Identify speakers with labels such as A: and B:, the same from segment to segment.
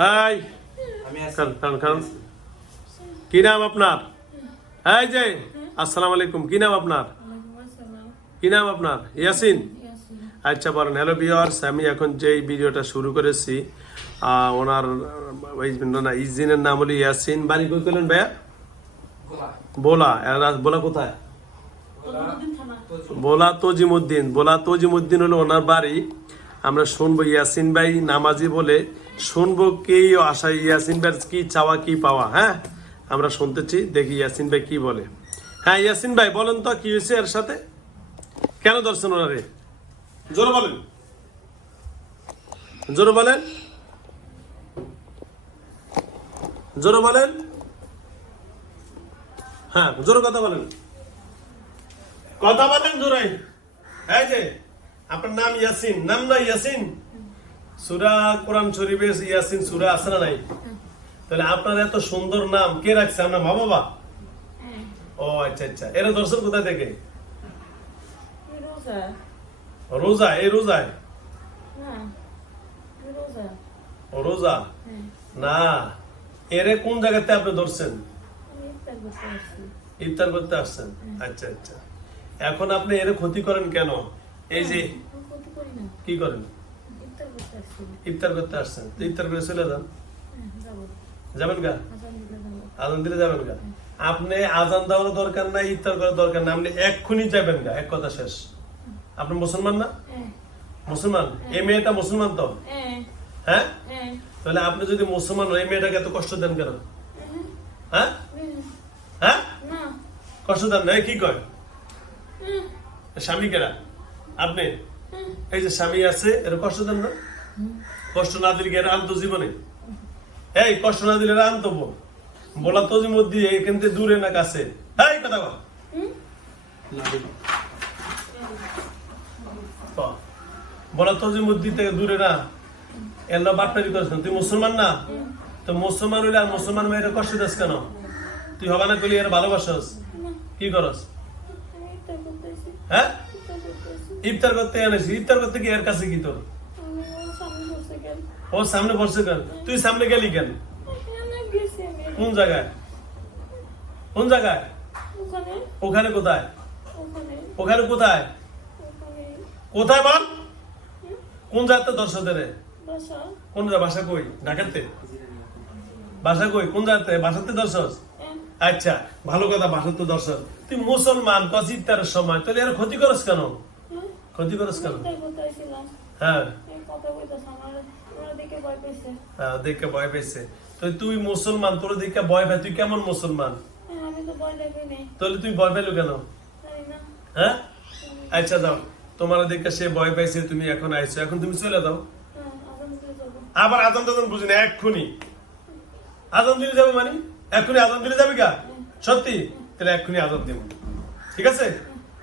A: High. কি নাম আপনার? এই যে আসসালামু আলাইকুম। কি নাম আপনার? কি নাম আপনার? ইয়াসিন? আচ্ছা বলেন হ্যালো বিয়ার্স আমি এখন যে ভিডিওটা শুরু করেছি ওনার না ইজিনের নাম হলো ইয়াসিন। বাড়ি কই করলেন ভাইয়া? বোলা বোলা কোথায়? বোলা তজিমুদ্দিন বোলা তজিমুদ্দিন হলো ওনার বাড়ি। আমরা শুনব ইয়াসিন ভাই নামাজি বলে। শুনব কি আশা ইয়াসিন ভাই কি চাওয়া, কি পাওয়া হ্যাঁ? আমরা শুনতেছি, দেখি ইয়াসিন ভাই কি বলে। হ্যাঁ ইয়াসিন ভাই, বলেন তো, কি হয়েছে এর সাথে? কেন দর্শন ওনারে? জোরে বলেন। জোরে বলেন। জোরে বলেন। হ্যাঁ জোরে কথা বলেন। কথা বলেন জোরে। এই যে, আপনার নাম ইয়াসিন, নাম না ইয়াসিন। সুরা কোরআন শরীফে ইয়াসিন সুরা আছে না নাই? তাহলে আপনার এত সুন্দর নাম কে রাখছে? আপনার মা বাবা? ও আচ্ছা আচ্ছা। এরা দর্শন কোথায় থেকে?
B: রোজা।
A: রোজা এই রোজায়?
B: না রোজা। হ্যাঁ।
A: না। এরে কোন জায়গাতে আপনি ধরছেন?
B: ইফতার করতে
A: আসছেন? আচ্ছা আচ্ছা। এখন আপনি এর ক্ষতি করেন কেন? এই যে
B: না।
A: কি করেন?
B: ইফতার করতে
A: আসছেন। তো ইফতার করে চলে যান।
B: হ্যাঁ
A: যাবেন গা?
B: আজান দিলে
A: যাবেন গা? আপনি আজান দেওয়ার দরকার নাই ইফতার করার দরকার নাই। আপনি এক্ষুনি যাবেন গা এক কথা শেষ। আপনি মুসলমান না?
B: হ্যাঁ।
A: মুসলমান? এই মেয়েটা মুসলমান তো?
B: হ্যাঁ।
A: হ্যাঁ?
B: হ্যাঁ।
A: তাহলে আপনি যদি মুসলমান হন, এই মেয়েটাকে এত কষ্ট দেন কেন? হ্যাঁ। হ্যাঁ?
B: না।
A: কষ্ট দেন না? কি কয়? স্বামী কেরা? আপনি? এই যে স্বামী আছে এর কষ্ট দেন না। কষ্ট না দিলে কি এরা আনতো জীবনে? এই কষ্ট না দিলে আনতো। বলা তো মধ্যে এখান থেকে দূরে না কাছে। এই কথা বল। বলা তো যে মধ্যে থেকে দূরে না। বাটপারি করেছেন তুই মুসলমান না? তো মুসলমান হইলে আর মুসলমান মেয়ের কষ্ট দিস কেন? তুই হবা না করলি এর ভালোবাসস? কি করস? হ্যাঁ?
B: ইফতার করতে আসছি
A: ইফতার করতে কি এর কাছে কি তোর? ও সামনে বসে কেন তুই সামনে গেলি কেন? কোন জায়গায়? কোন জায়গায়?
B: ওখানে
A: কোথায়?
B: ওখানে
A: কোথায়? কোথায় বল? কোন জায়গাতে দর্শকদের? কোন বাসা কই? ঢাকাতে? বাসা কই? কোন জায়গাতে? বাসাতে দর্শক? আচ্ছা ভালো কথা বাসাতে দর্শক। তুই মুসলমান ইফতারের সময়, তাহলে এর ক্ষতি করস কেন? ক্ষতি করস কেন? হ্যাঁ। হ্যাঁ, দেখে ভয় পেয়েছে। তো তুই মুসলমান তোর দেখে ভয় পাই তুই কেমন মুসলমান?
B: হ্যাঁ
A: তাহলে তুই ভয় পেল কেন? হ্যাঁ? আচ্ছা তোমার দেখে সে ভয় পাইছে তুমি এখন আইছো। এখন তুমি চলে যাও।
B: হ্যাঁ
A: আবার আজান টাজান বুঝি না এক্ষুনি। আজান দিলে যাবে মানে? এক্ষুনি আজান দিলে যাবি কা সত্যি? তাহলে এক্ষুনি আজান দিব। ঠিক আছে?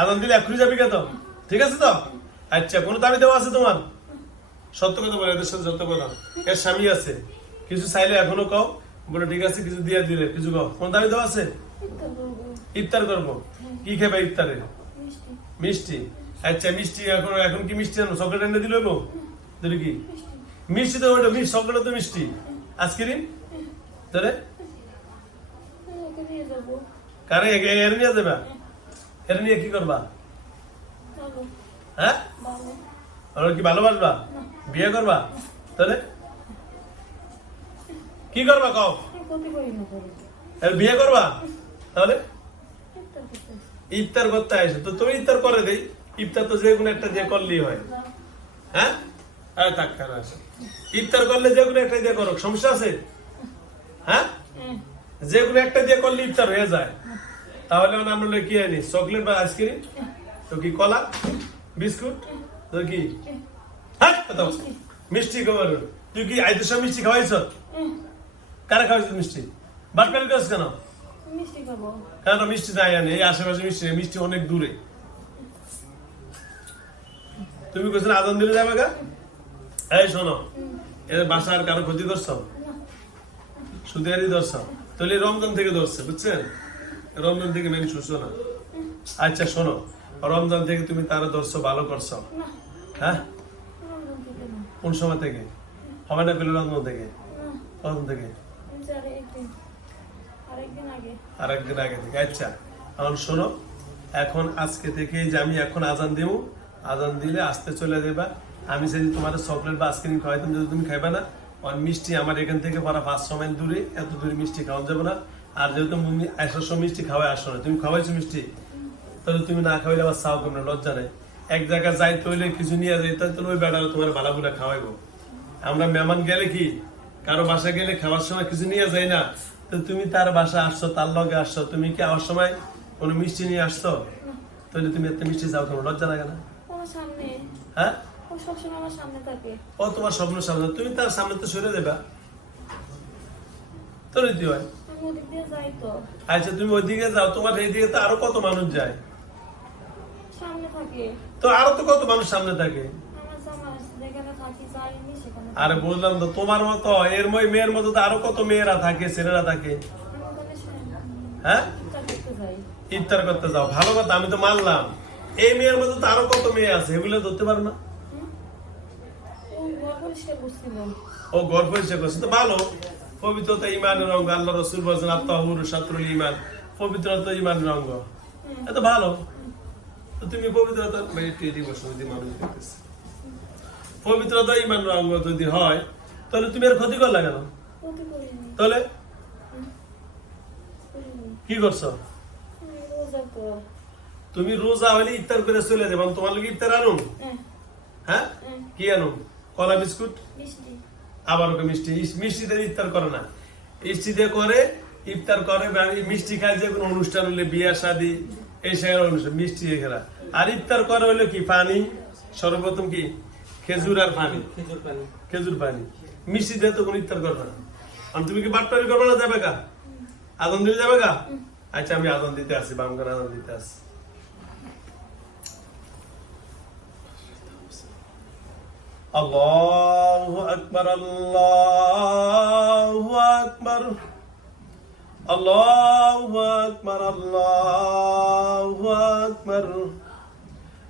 A: আজান দিলে এক্ষুনি যাবি কা তো? ঠিক আছে তো? আচ্ছা কোনো দাবি দেওয়া আছে তোমার? সত্য কথা বলে, এদের সাথে সত্য কথা। এর স্বামী আছে। কিছু চাইলে এখনও কও। বলে, ঠিক আছে, কিছু দিয়ে দিলে, কিছু কও। কোন দাবি দেওয়া আছে?
B: ইফতার করব।
A: কি খেবে ইফতারে?
B: মিষ্টি।
A: আচ্ছা মিষ্টি এখন এখন কি মিষ্টি আনো চকলেট এনে দিল দিল কি? মিষ্টি তো ওটা মিষ্টি, চকলেট তো মিষ্টি। আইসক্রিম ধরে? কারে? এর নিয়ে যাবা? এর নিয়ে কি করবা? হ্যাঁ?
B: ইফতার করতে
A: আসে তো তুমি ইফতার করে দেই। ইফতার তো যে কোনো একটা দিয়ে করলেই হয়। হ্যাঁ? ইফতার করলে যে কোনো একটা দিয়ে করো সমস্যা আছে? হ্যাঁ? যে কোনো একটা দিয়ে করলে ইফতার হয়ে যায়। তাহলে আমরা কি আনি? চকলেট বা আইসক্রিম তো কি কলা? বিস্কুট? তো কি? হ্যাঁ। মিষ্টি খাবার। তুই কি মিষ্টি খাওয়াইছ? কারা খাওয়াইছ মিষ্টি? বাটপারি করছ কেন? কেন মিষ্টি নাই আনি এই আশেপাশে মিষ্টি নেই, মিষ্টি অনেক দূরে। তুমি কোথাও আদান দিলে যাবে গা? এই শোনো এদের বাসা আর কারও ক্ষতি করছ? সুদেরই ধরছ? তাহলে রমজান থেকে ধরছে বুঝছেন? রমজান থেকে মেন সুস্থ না। আচ্ছা শোনো রমজান থেকে তুমি তারা ধরছো ভালো করছ? হ্যাঁ?
B: রমজান
A: কোন সময় থেকে? হবে না পেলে রমজান থেকে?
B: না।
A: কখন থেকে?
B: আরেকদিন আগে।
A: থেকে। আচ্ছা এখন শোনো। এখন আজকে থেকে যে আমি এখন আজান দিব আজান দিলে আসতে চলে দেবা আমি যদি তোমার চকলেট বা আইসক্রিম খাওয়াইতাম যদি তুমি খাইবা না আর মিষ্টি আমার এখান থেকে পারা পাঁচশো মাইল দূরে এত দূরে মিষ্টি খাওয়া যাবে না। আর যেহেতু তুমি একশো মিষ্টি খাওয়াই আসো না। তুমি খাওয়াইছো মিষ্টি? তাহলে তুমি না খাওয়াইলে আবার চাও কেমন? লজ্জা নেই। এক জায়গায় যাই তৈলে কিছু নিয়ে যাই তাহলে ওই বেড়ালে তোমার বালাগুলা খাওয়াইবো। আমরা মেহমান গেলে কি? কারও বাসা গেলে খাওয়ার সময় কিছু নিয়ে যাই না? তো তুমি তার বাসা আসছো তার লগে আসছো। তুমি কি আওয়ার সময় কোনো মিষ্টি নিয়ে আসছো? তাহলে তুমি এত মিষ্টি যাও কেমন? লজ্জা লাগে না? হ্যাঁ?
B: ও আমার
A: তোমার স্বপ্ন সামনে। তুমি তার সামনে তো সরে দেবা তো রীতি হয়? আচ্ছা তুমি ওইদিকে যাও। তোমার এইদিকে তো আরও কত মানুষ যায়।
B: সামনে থাকে।
A: তো আরও তো কত মানুষ সামনে থাকে? আরে বললাম তো তোমার মতো এর মই মেয়ের মতো তো আরও কত মেয়েরা থাকে ছেলেরা থাকে? হ্যাঁ?
B: ইফতার করতে
A: যাও ভালো কথা আমি তো মানলাম। এই মেয়ের মধ্যে তো আরও কত মেয়ে আছে এগুলো ধরতে পারো না?
B: ও
A: গর্ব হিসেবে করছে তো ভালো। পবিত্রতা ইমানের রঙ আল্লাহ রসুল বলছেন আত্মাহুর ইমান পবিত্রতা ইমানের রঙ এত ভালো। তো তুমি পবিত্রতা ভাই একটু এদিকে বসো যদি মানুষ দেখতেছে। পবিত্রতা ইমান রঙ যদি হয় তাহলে তুমি আর ক্ষতি করলা কেন? তাহলে? কি করছ?
B: রোজা
A: তুমি রোজা হলে ইফতার করে চলে যাবে তোমার লোক ইফতার আনুন?
B: হ্যাঁ।
A: হ্যাঁ?
B: হ্যাঁ।
A: কি আনুন? কলা বিস্কুট? আবার ওকে মিষ্টি। মিষ্টিতে ইফতার করে না। মিষ্টিতে করে ইফতার করে মিষ্টি খায় যে কোনো অনুষ্ঠান হলে বিয়ে শাদি এই সেখানে অনুষ্ঠান মিষ্টি এখানে আর ইফতার করা হলো কি? পানি? সর্বপ্রথম কি? খেজুর আর পানি।
C: খেজুর পানি।
A: খেজুর পানি। মিষ্টি দিয়ে তখন ইফতার করবে না। আমি তুমি কি বাটপারি করবে না যাবে কা আদম দিলে যাবে কা আচ্ছা আমি আদম দিতে আসি বামকান আদম দিতে আসি। আল্লাহু আকবার আল্লাহু আকবার। আল্লাহু আকবার আল্লাহু আকবার।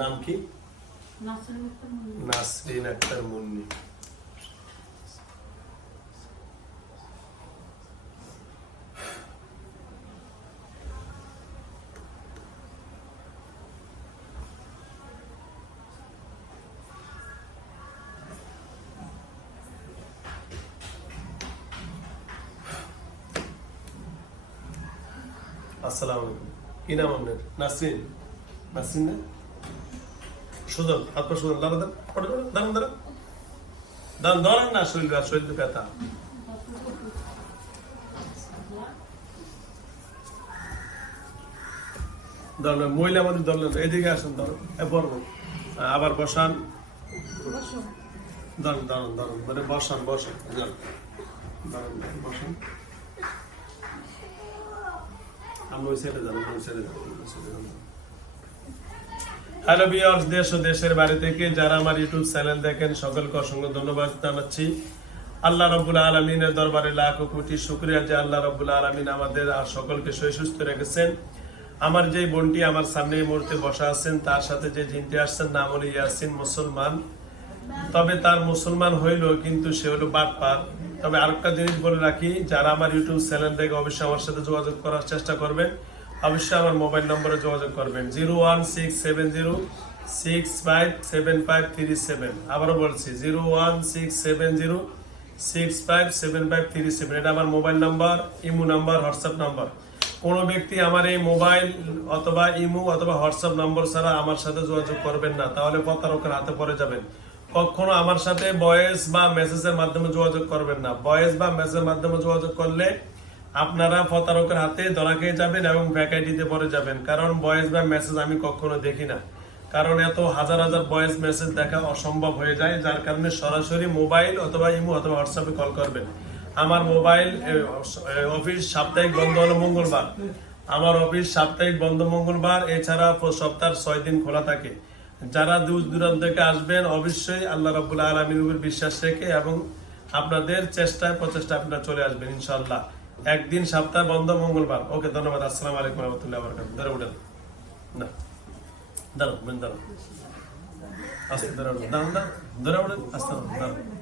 A: নাম কি? নাসরিন আক্তার মুন্নি। আসসালামু আলাইকুম। কি নাম আপনার? নাসরিন। নাসরিন না? সুজন, হাত পা সুজন দাঁড়া দাঁড়া পড়ে দাঁড়া দাঁড়ান দাঁড়ান। দাঁড়ান না, শরীর শরীর ব্যথা। মহিলা আমাদের ধরলেন এদিকে আসেন এ আবার বসান। দাঁড়ান দাঁড়ান দাঁড়ান মানে বসান বসান, দাঁড়ান দাঁড়ান আমরা ওই যাব ওই যাব যাব। হ্যালো দেশ ও দেশের বাড়ি থেকে যারা আমার ইউটিউব চ্যানেল দেখেন, সকলকে অসংখ্য ধন্যবাদ জানাচ্ছি। আল্লাহ রব্বুল আলমিনের দরবারে লাখ কোটি শুক্রিয়া যে আল্লাহ রব্বুল আলমিন আমাদের আর সকলকে সুস্থ রেখেছেন। আমার যে বোনটি আমার সামনে এই মুহূর্তে বসা আছেন, তার সাথে যে জিনটি আসছেন, নাম হলো ইয়াসিন মুসলমান। তবে তার মুসলমান হইল কিন্তু সে হলো বাটপার। তবে আরেকটা জিনিস বলে রাখি, যারা আমার ইউটিউব চ্যানেল দেখে অবশ্যই আমার সাথে যোগাযোগ করার চেষ্টা করবেন। অবশ্যই আমার মোবাইল নম্বরে যোগাযোগ করবেন। Zero one six seven zero, six five seven five three seven. আবারও বলছি, zero one six seven zero, six five seven five three seven. এটা আমার mobile number, imo number, WhatsApp number. কোনো ব্যক্তি আমার এই মোবাইল অথবা ইমো অথবা হোয়াটসঅ্যাপ নম্বর ছাড়া আমার সাথে যোগাযোগ করবেন না, তাহলে প্রতারকের হাতে পড়ে যাবেন। কখনো আমার সাথে ভয়েস বা মেসেজের মাধ্যমে যোগাযোগ করবেন না। ভয়েস বা মেসেজের মাধ্যমে যোগাযোগ করলে আপনারা প্রতারকের হাতে ধরা খেয়ে যাবেন এবং ভ্যাকাইটিতে পরে যাবেন। কারণ ভয়েস বা মেসেজ আমি কখনো দেখি না। কারণ এত হাজার হাজার ভয়েস মেসেজ দেখা অসম্ভব হয়ে যায়, যার কারণে সরাসরি মোবাইল অথবা ইমো অথবা হোয়াটসঅ্যাপে কল করবেন। আমার মোবাইল অফিস সাপ্তাহিক বন্ধ হলো মঙ্গলবার। আমার অফিস সাপ্তাহিক বন্ধ মঙ্গলবার, এছাড়া সপ্তাহ ছয় দিন খোলা থাকে। যারা দূর দূরান্ত থেকে আসবেন, অবশ্যই আল্লাহ রাবুল আলমীর উপর বিশ্বাস রেখে এবং আপনাদের চেষ্টায় প্রচেষ্টা আপনারা চলে আসবেন ইনশাল্লাহ একদিন সপ্তাহ বন্ধ, মঙ্গলবার। ওকে, ধন্যবাদ। আসসালাম আলাইকুম রহমতুল্লাহ বরকাত ধরে উঠেন। না। দাঁড়ো দাঁড়ো আস্তে, দাঁড়ান দাঁড়ান দাঁড়ান। ধরে উঠেন, আস্তে দাঁড়ান।